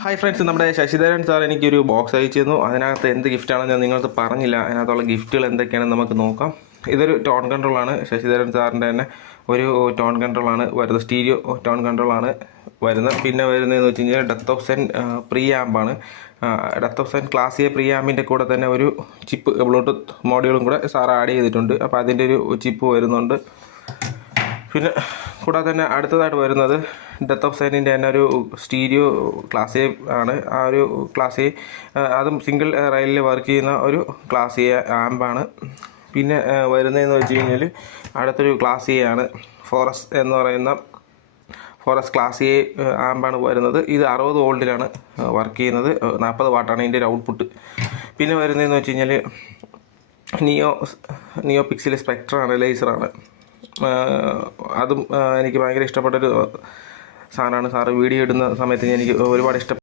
Hi friends, നമ്മുടെ Sasidharan sir എനിക്കൊരു box അയച്ചു തന്നു. അതിനകത്ത് എന്ത് ഗിഫ്റ്റാണെന്ന് ഞാൻ നിങ്ങൾക്ക് പറഞ്ഞില്ല. അതിനകത്തുള്ള ഗിഫ്റ്റുകൾ എന്തൊക്കെയാണെന്ന് നമുക്ക് നോക്കാം. ഇതൊരു ടോൺ കൺട്രോളാണ്. ശശിധരൻ സാറിൻ്റെ തന്നെ ഒരു ടോൺ കൺട്രോളാണ് വരുന്നത്. സ്റ്റീരിയോ ടോൺ കൺട്രോളാണ് വരുന്നത്. പിന്നെ വരുന്നതെന്ന് വെച്ച് കഴിഞ്ഞാൽ ഡെത്ത് ഓഫ് സെൻ പ്രീ ആമ്പാണ്. ഡെത്ത് ഓഫ് സെൻ ക്ലാസ് എ പ്രീ ആമ്പിൻ്റെ കൂടെ തന്നെ ഒരു ചിപ്പ് ബ്ലൂടൂത്ത് മോഡ്യൂളും കൂടെ സാർ ആഡ് ചെയ്തിട്ടുണ്ട്. അപ്പോൾ അതിൻ്റെ ഒരു ചിപ്പ് വരുന്നുണ്ട്. പിന്നെ കൂടാതെ തന്നെ അടുത്തതായിട്ട് വരുന്നത് ഡെത്ത് ഓഫ് സൈനിൻ്റെ തന്നെ ഒരു സ്റ്റീരിയോ ക്ലാസ് എ ആണ്. ആ ഒരു ക്ലാസ് എ അതും സിംഗിൾ റെയിലിൽ വർക്ക് ചെയ്യുന്ന ഒരു ക്ലാസ് എ ആമ്പാണ്. പിന്നെ വരുന്നതെന്ന് വെച്ച് കഴിഞ്ഞാൽ അടുത്തൊരു ക്ലാസ് എ ആണ്. ഫോറസ് എന്ന് പറയുന്ന ഫോറസ് ക്ലാസ് എ ആമ്പാണ് വരുന്നത്. ഇത് 60 വോൾട്ടിലാണ് വർക്ക് ചെയ്യുന്നത്. 40 വാട്ടാണ് ഇതിൻ്റെ ഒരു ഔട്ട്പുട്ട്. പിന്നെ വരുന്നതെന്ന് വെച്ച് കഴിഞ്ഞാൽ നിയോ പിക്സൽ സ്പെക്ട്ര അനലൈസറാണ്. അതും എനിക്ക് ഭയങ്കര ഇഷ്ടപ്പെട്ടൊരു സാധനമാണ്. സാറ് വീഡിയോ ഇടുന്ന സമയത്ത് എനിക്ക് ഒരുപാട്